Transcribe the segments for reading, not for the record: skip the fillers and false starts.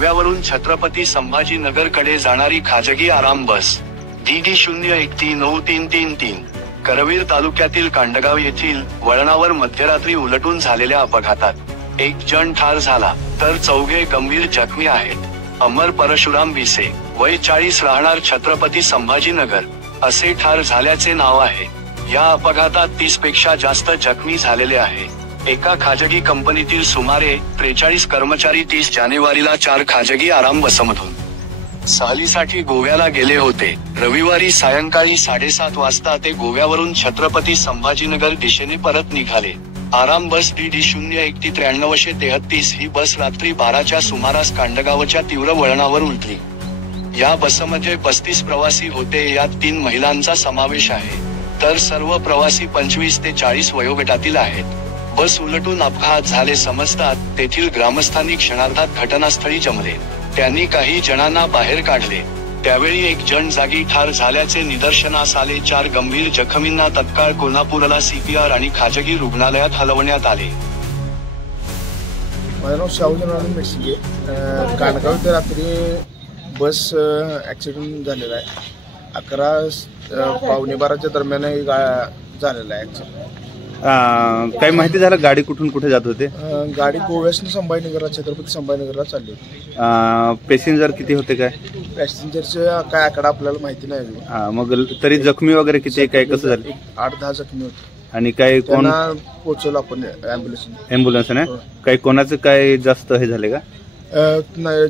गोव्यावरून छत्रपती संभाजीनगरकडे जाणारी खाजगी आराम बस DD 013933 करवीर तालुक्यातील कांडगाव येथील वळणावर मध्यरात्री उलटून झालेल्या अपघातात एक जण ठार झाला तर 4 गंभीर जखमी आहेत। अमर परशुराम विसे वय 40 राहणार छत्रपती संभाजीनगर असे ठार झाल्याचे नाव आहे। या अपघातात 30 पेक्षा जास्त जखमी झालेले आहे। एका खाजगी कंपनीतील सुमारे 43 कर्मचारी 30 जानेवारीला 4 खाजगी आराम बसमधून सहलीसाठी गोव्याला गेले होते। रविवारी सायंकाळी 7:30 वाजता ते गोव्यावरून छत्रपती संभाजीनगर दिशेने परत निघाले। आराम बस DD 019333 ही बस रात्री 12च्या सुमारास कांडगावच्या तीव्र वळणावर उलटली। या बसमध्ये 35 प्रवासी होते, यात 3 महिलांचा समावेश आहे, तर सर्व प्रवासी 25 ते 40 वयोगटातील आहेत। बस उलटून अपघात झाले समजतात तेथील ग्रामस्थांनी क्षणार्धात घटनास्थळी जमले। त्यांनी काही जणांना बाहेर काढले, त्यावेळी एक जण जागी ठार झाल्याचे निदर्शनास आले। 4 गंभीर जखमींना तत्काळ कोल्हापूरला CPR आणि खाजगी रुग्णालयात हलवण्यात आले। माझं नाव शाहूजनार्दन मेटसिंगे। कांडगाव ते रात्री बस ॲक्सिडेंट झालेला आहे। 11:15 दरम्यान झालेला आहे ॲक्सिडेंट। काय माहिती झालं गाडी कुठून कुठे जात होते? गाडी गोव्यासून संभाजीनगरला छत्रपती संभाजीनगरला चालली होती। पॅसेंजर किती होते? काय पॅसेंजरचे काय आकडा आपल्याला माहिती नाही। मग तरी जखमी वगैरे किती, काय कसं झालं? 8-10 जखमी होते। आणि काय कोण पोहोचवलं आपण ॲम्ब्युलन्सने? काही कोणाचं काय जास्त हे झाले का?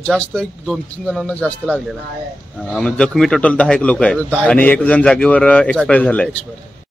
जास्त 2-3 जणांना जास्त लागलेला आहे। जखमी टोटल 10 लोक आहेत आणि एक जण जागेवर एक्सपायर झालाय।